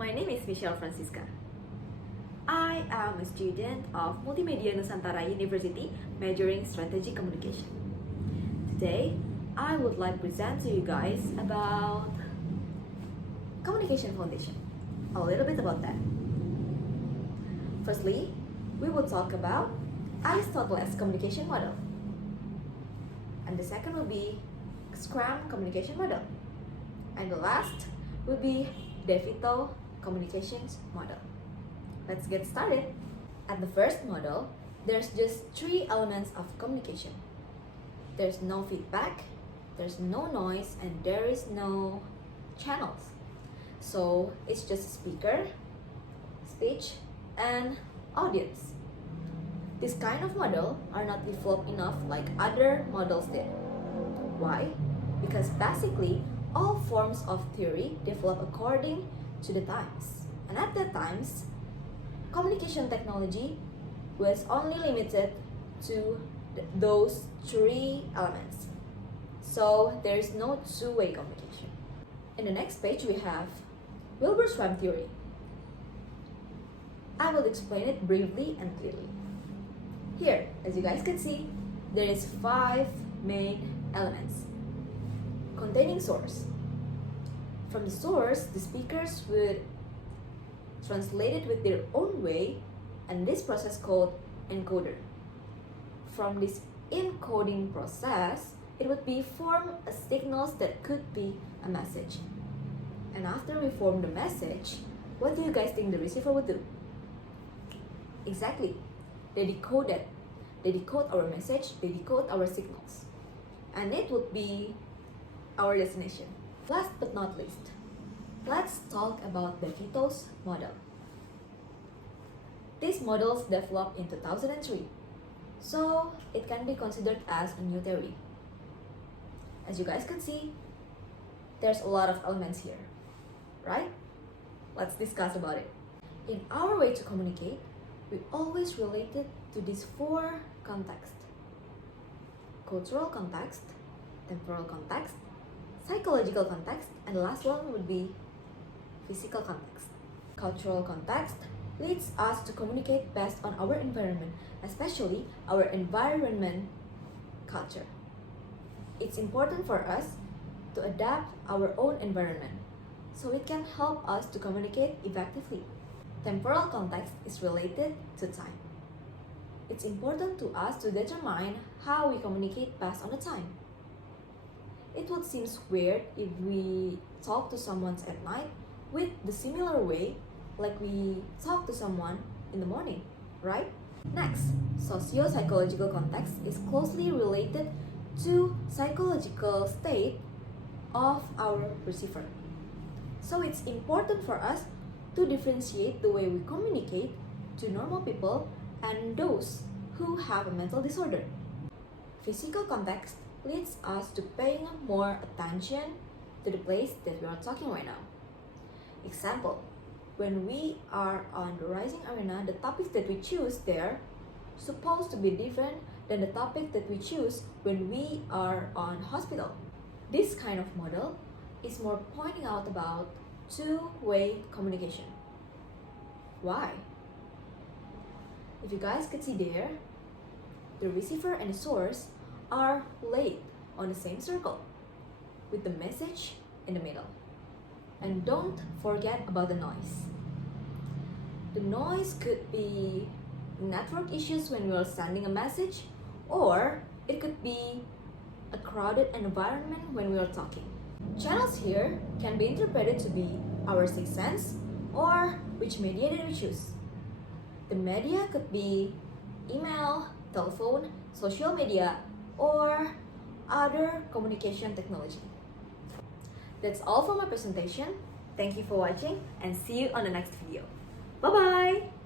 My name is Michelle Francisca. I am a student of Multimedia Nusantara University, majoring Strategic Communication. Today, I would like to present to you guys about Communication Foundation. A little bit about that. Firstly, we will talk about Aristotle's communication model. And the second will be Scrum communication model. And the last will be DeVito communications model. Let's get started. At the first model, there's just three elements of communication. There's no feedback, there's no noise, and there is no channels. So it's just speaker, speech, and audience. This kind of model are not developed enough like other models did. Why? Because basically, all forms of theory develop according to the times. And at that times, communication technology was only limited to those three elements. So there is no two-way communication. In the next page, we have Wilber-Schramm theory. I will explain it briefly and clearly. Here, as you guys can see, there is 5 main elements containing source. From the source, the speakers would translate it with their own way, and this process called encoder. From this encoding process, it would be form a signals that could be a message. And after we form the message, what do you guys think the receiver would do? Exactly. They decode it. They decode our message, they decode our signals. And it would be our destination. Last but not least, let's talk about DeVito's model. This model developed in 2003, so it can be considered as a new theory. As you guys can see, there's a lot of elements here, right? Let's discuss about it. In our way to communicate, we always relate it to these 4 contexts: cultural context, temporal context, psychological context, and the last one would be physical context. Cultural context leads us to communicate based on our environment, especially our environment culture. It's important for us to adapt our own environment so it can help us to communicate effectively. Temporal context is related to time. It's important to us to determine how we communicate based on the time. It would seem weird if we talk to someone at night with the similar way like we talk to someone in the morning, right? Next, socio-psychological context is closely related to psychological state of our receiver. So it's important for us to differentiate the way we communicate to normal people and those who have a mental disorder. Physical context leads us to paying more attention to the place that we are talking right now. Example, when we are on the Rising Arena, the topics that we choose there supposed to be different than the topic that we choose when we are on hospital. This kind of model is more pointing out about two-way communication. Why? If you guys could see there, the receiver and the source are laid on the same circle with the message in the middle. And don't forget about the noise. The noise could be network issues when you are sending a message, or it could be a crowded environment when we are talking. Channels here can be interpreted to be our sixth sense or which media did we choose. The media could be email, telephone, social media, or other communication technology. That's all for my presentation. Thank you for watching and see you on the next video. Bye-bye!